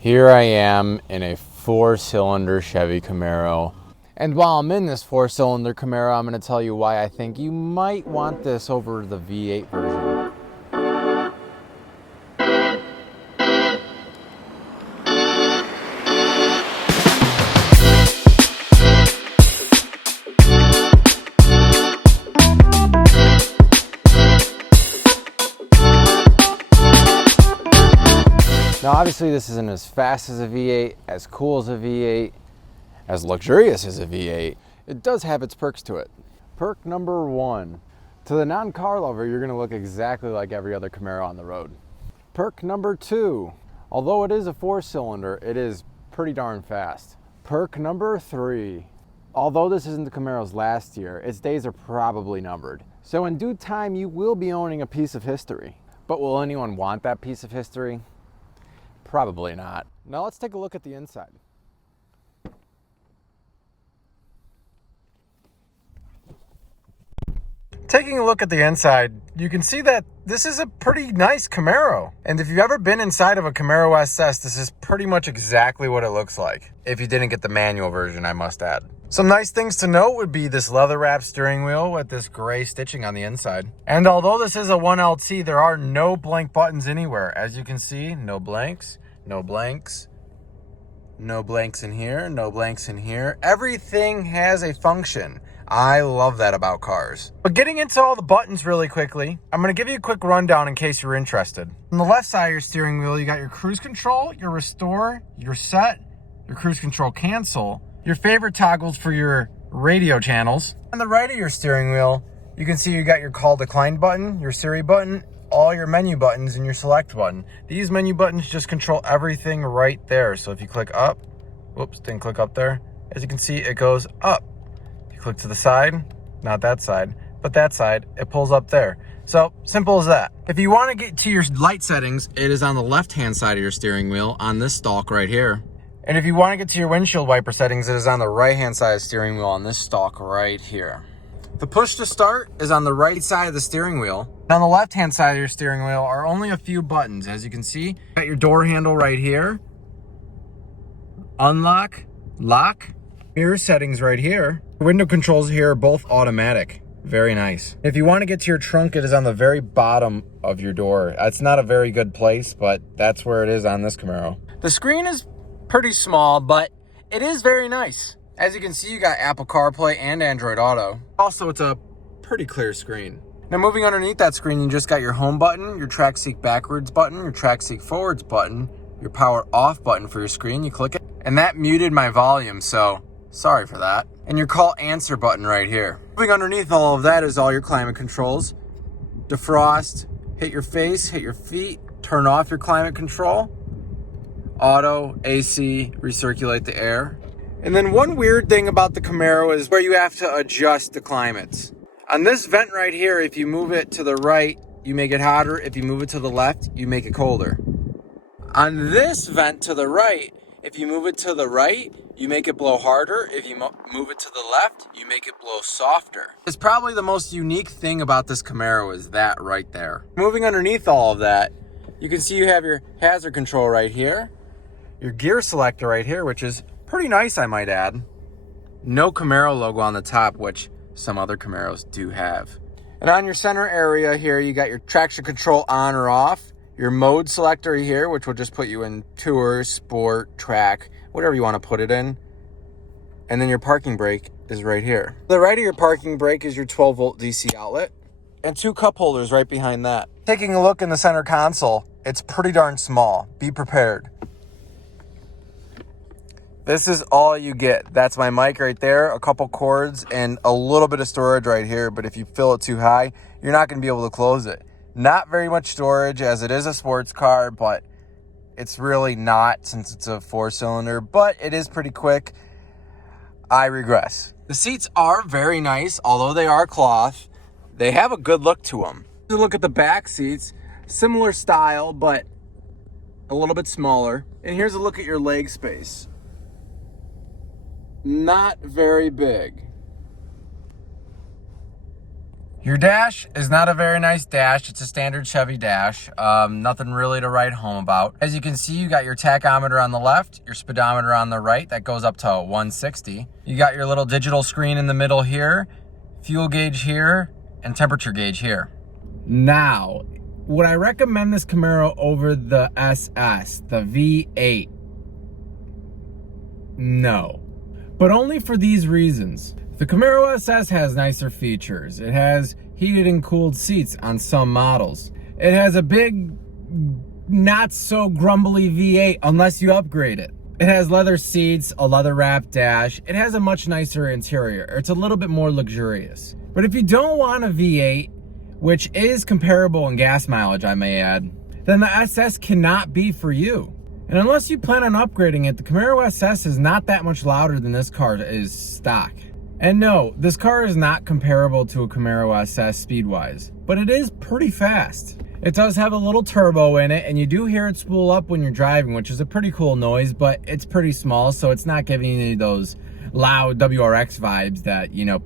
Here I am in a 4-cylinder Chevy Camaro. And while I'm in this 4-cylinder Camaro, I'm going to tell you why I think you might want this over the V8 version. Now obviously this isn't as fast as a V8, as cool as a V8, as luxurious as a V8. It does have its perks to it. Perk number 1. To the non-car lover, you're going to look exactly like every other Camaro on the road. Perk number 2. Although it is a 4-cylinder, it is pretty darn fast. Perk number 3. Although this isn't the Camaro's last year, its days are probably numbered. So in due time, you will be owning a piece of history. But will anyone want that piece of history? Probably not. Now let's take a look at the inside. Taking a look at the inside, you can see that this is a pretty nice Camaro. And if you've ever been inside of a Camaro SS, this is pretty much exactly what it looks like. If you didn't get the manual version, I must add. Some nice things to note would be this leather wrap steering wheel with this gray stitching on the inside. And although this is a 1LT, there are no blank buttons anywhere. As you can see, no blanks, no blanks, no blanks in here, no blanks in here. Everything has a function. I love that about cars. But getting into all the buttons really quickly, I'm going to give you a quick rundown in case you're interested. On the left side of your steering wheel, you got your cruise control, your restore, your set, your cruise control cancel, your favorite toggles for your radio channels. On the right of your steering wheel, you can see you got your call decline button, your Siri button, all your menu buttons, and your select button. These menu buttons just control everything right there. So if you click up, whoops, didn't click up there. As you can see, it goes up. If you click to the side, not that side, but that side, it pulls up there. So simple as that. If you want to get to your light settings, it is on the left-hand side of your steering wheel on this stalk right here. And if you want to get to your windshield wiper settings, it is on the right-hand side of the steering wheel on this stalk right here. The push to start is on the right side of the steering wheel. And on the left-hand side of your steering wheel are only a few buttons. As you can see, you got your door handle right here. Unlock, lock, mirror settings right here. The window controls here are both automatic. Very nice. If you want to get to your trunk, it is on the very bottom of your door. It's not a very good place, but that's where it is on this Camaro. The screen is pretty small, but it is very nice. As you can see, you got Apple CarPlay and Android Auto. Also, it's a pretty clear screen. Now moving underneath that screen, you just got your home button, your track seek backwards button, your track seek forwards button, your power off button for your screen. You click it, and that muted my volume, so sorry for that. And your call answer button right here. Moving underneath all of that is all your climate controls. Defrost, hit your face, hit your feet, turn off your climate control. Auto, AC, recirculate the air. And then one weird thing about the Camaro is where you have to adjust the climates. On this vent right here, if you move it to the right, you make it hotter. If you move it to the left, you make it colder. On this vent to the right, if you move it to the right, you make it blow harder. If you move it to the left, you make it blow softer. It's probably the most unique thing about this Camaro is that right there. Moving underneath all of that, you can see you have your hazard control right here, your gear selector right here, which is pretty nice, I might add. No Camaro logo on the top, which some other Camaros do have. And on your center area here, you got your traction control on or off, your mode selector here, which will just put you in tour, sport, track, whatever you want to put it in. And then your parking brake is right here. To the right of your parking brake is your 12-volt DC outlet and 2 cup holders right behind that. Taking a look in the center console, it's pretty darn small. Be prepared. This is all you get. That's my mic right there, a couple cords, and a little bit of storage right here. But if you fill it too high, you're not going to be able to close it. Not very much storage as it is a sports car, but it's really not since it's a 4-cylinder. But it is pretty quick. I regress. The seats are very nice, although they are cloth. They have a good look to them. Look at the back seats. Similar style, but a little bit smaller. And here's a look at your leg space. Not very big. Your dash is not a very nice dash. It's a standard Chevy dash. Nothing really to write home about. As you can see, you got your tachometer on the left, your speedometer on the right. That goes up to 160. You got your little digital screen in the middle here, fuel gauge here, and temperature gauge here. Now, would I recommend this Camaro over the SS, the V8? No, but only for these reasons. The Camaro SS has nicer features. It has heated and cooled seats on some models. It has a big, not so grumbly V8 unless you upgrade it. It has leather seats, a leather wrapped dash. It has a much nicer interior. It's a little bit more luxurious. But if you don't want a V8, which is comparable in gas mileage, I may add, then the SS cannot be for you. And unless you plan on upgrading it, the Camaro SS is not that much louder than this car is stock. And no, this car is not comparable to a Camaro SS speed-wise, but it is pretty fast. It does have a little turbo in it, and you do hear it spool up when you're driving, which is a pretty cool noise, but it's pretty small, so it's not giving you those loud WRX vibes that, you know,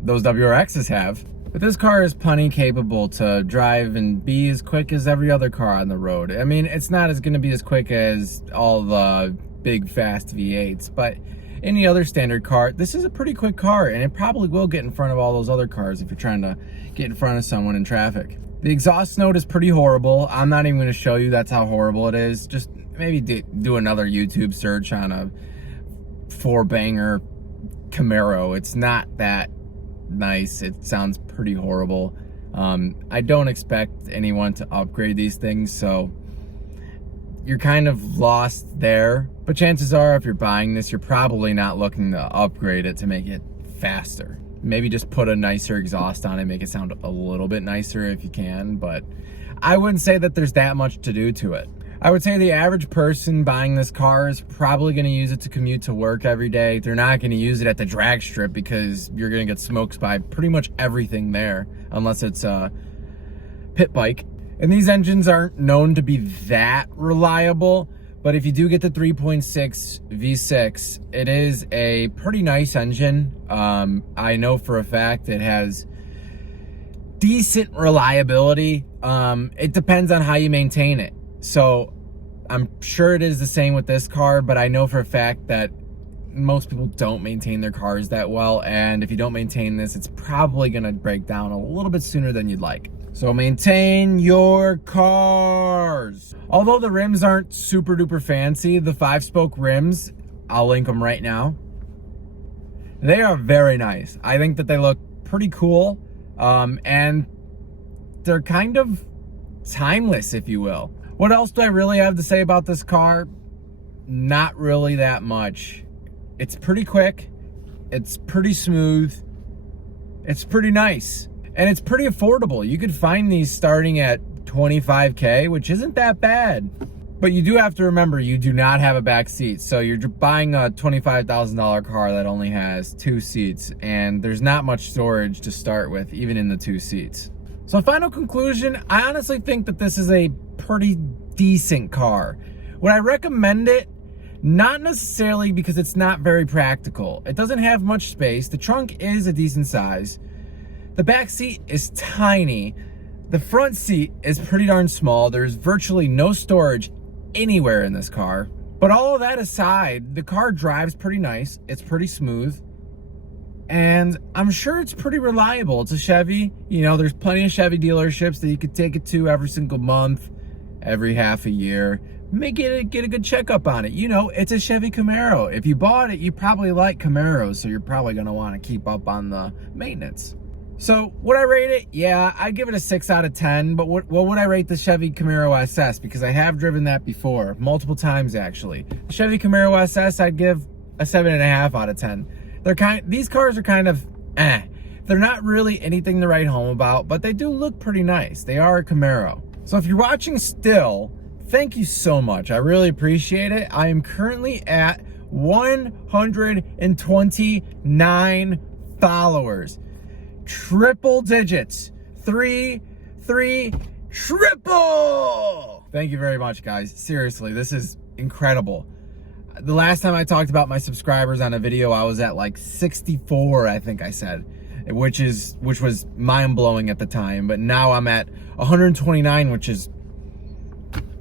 those WRXs have. But this car is plenty capable to drive and be as quick as every other car on the road. I mean, it's not going to be as quick as all the big fast V8s, but any other standard car, this is a pretty quick car, and it probably will get in front of all those other cars if you're trying to get in front of someone in traffic. The exhaust note is pretty horrible. I'm not even going to show you that's how horrible it is. Just maybe do another YouTube search on a 4-banger Camaro. It's not that nice. It sounds pretty horrible. I don't expect anyone to upgrade these things, so you're kind of lost there. But chances are, if you're buying this, you're probably not looking to upgrade it to make it faster. Maybe just put a nicer exhaust on it, make it sound a little bit nicer if you can, but I wouldn't say that there's that much to do to it. I would say the average person buying this car is probably going to use it to commute to work every day. They're not going to use it at the drag strip because you're going to get smoked by pretty much everything there, unless it's a pit bike. And these engines aren't known to be that reliable, but if you do get the 3.6 V6, it is a pretty nice engine. I know for a fact it has decent reliability. It depends on how you maintain it. So I'm sure it is the same with this car, but I know for a fact that most people don't maintain their cars that well, and if you don't maintain this, it's probably gonna break down a little bit sooner than you'd like. So maintain your cars. Although the rims aren't super duper fancy, the 5-spoke rims, I'll link them right now. They are very nice. I think that they look pretty cool, and they're kind of timeless, if you will. What else do I really have to say about this car? Not really that much. It's pretty quick, it's pretty smooth, it's pretty nice, and it's pretty affordable. You could find these starting at $25K, which isn't that bad. But you do have to remember, you do not have a back seat. So you're buying a $25,000 car that only has 2 seats, and there's not much storage to start with, even in the 2 seats. So final conclusion, I honestly think that this is a pretty decent car. Would I recommend it? Not necessarily, because it's not very practical. It doesn't have much space. The trunk is a decent size. The back seat is tiny. The front seat is pretty darn small. There's virtually no storage anywhere in this car. But all of that aside, the car drives pretty nice. It's pretty smooth. And I'm sure it's pretty reliable. It's a Chevy. You know, there's plenty of Chevy dealerships that you could take it to every single month, every half a year. Get a good checkup on it. You know, it's a Chevy Camaro. If you bought it, you probably like Camaros, so you're probably going to want to keep up on the maintenance. So would I rate it? Yeah, I'd give it a 6 out of 10. But what would I rate the Chevy Camaro SS? Because I have driven that before, multiple times actually. The Chevy Camaro SS, I'd give a 7.5 out of 10. These cars are kind of eh. They're not really anything to write home about, but they do look pretty nice. They are a Camaro. So if you're watching still, thank you so much. I really appreciate it. I am currently at 129 followers. Triple digits. 3 triple. Thank you very much, guys. Seriously, this is incredible. The last time I talked about my subscribers on a video, I was at like 64, I think I said. which was mind-blowing at the time. But now I'm at 129, which is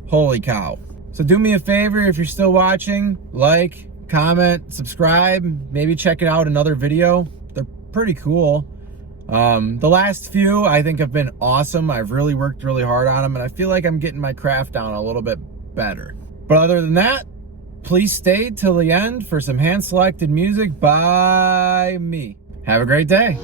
holy cow. So do me a favor, if you're still watching, like, comment, subscribe, maybe check it out another video. They're pretty cool. The last few I think have been awesome. I've really worked really hard on them, and I feel like I'm getting my craft down a little bit better. But other than that, please stay till the end for some hand-selected music by me. Have a great day.